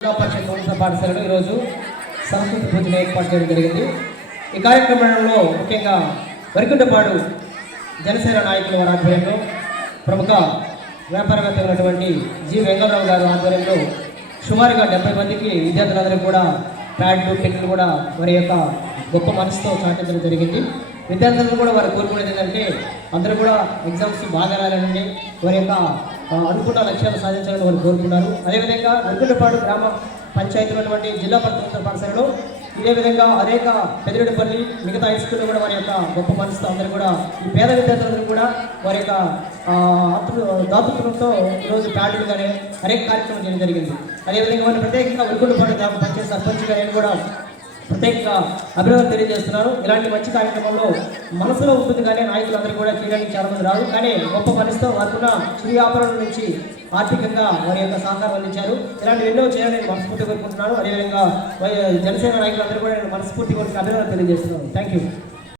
పరిషత్ ఉన్నత పాఠశాలలో ఈరోజు సంస్కృతి పూజను ఏర్పాటు చేయడం జరిగింది. ఈ కార్యక్రమంలో ముఖ్యంగా వరికుంటపాడు జనసేన నాయకుల వారి ఆధ్వర్యంలో ప్రముఖ వ్యాపారవేత్త ఉన్నటువంటి జి వెంగళరావు గారు ఆధ్వర్యంలో సుమారుగా డెబ్బై మందికి విద్యార్థులందరూ కూడా ప్యాడ్లు కిట్లు కూడా వారి యొక్క గొప్ప మనసుతో సాటించడం జరిగింది. విద్యార్థులను కూడా వారు కోరుకునేది ఏంటంటే అందరూ కూడా ఎగ్జామ్స్ బాగా రాయాలండి వారి యొక్క అనుకున్న లక్ష్యాలు సాధించాలని వారు కోరుకున్నారు అదేవిధంగా వెంకటపాడు గ్రామ పంచాయతీ ఉన్నటువంటి జిల్లా పరిషత్ పాఠశాలలో ఇదే విధంగా అనేక పెదిరెడ్డిపల్లి మిగతా హై స్కూల్లో కూడా వారి యొక్క గొప్ప మనసుతో అందరూ కూడా ఈ పేద విద్యార్థులందరూ కూడా వారి యొక్క ఆతృ- దాతృత్వంతో ఈరోజు ప్యాడ్లు కానీ అనేక కార్యక్రమం చేయడం జరిగింది. అదేవిధంగా వారిని ప్రత్యేకంగా వెలుగుండపాడు గ్రామ పంచాయతీ సర్పంచ్ గారు కూడా ప్రత్యేకంగా అభినందన తెలియజేస్తున్నారు. ఇలాంటి మంచి కార్యక్రమంలో మనసులో ఉంటుంది కానీ నాయకులందరూ కూడా చేయడానికి చాలామంది రాదు కానీ గొప్ప పనిస్తూ వారుకున్న చిరు వ్యాపారం నుంచి ఆర్థికంగా వారి యొక్క సహకారం అందించారు. ఇలాంటి ఎన్నో చేయాలని నేను మనస్ఫూర్తి కోరుకుంటున్నాను. అదేవిధంగా జనసేన నాయకులందరూ కూడా నేను మనస్ఫూర్తి కోరుకుని అభినందన తెలియజేస్తున్నాను. Thank you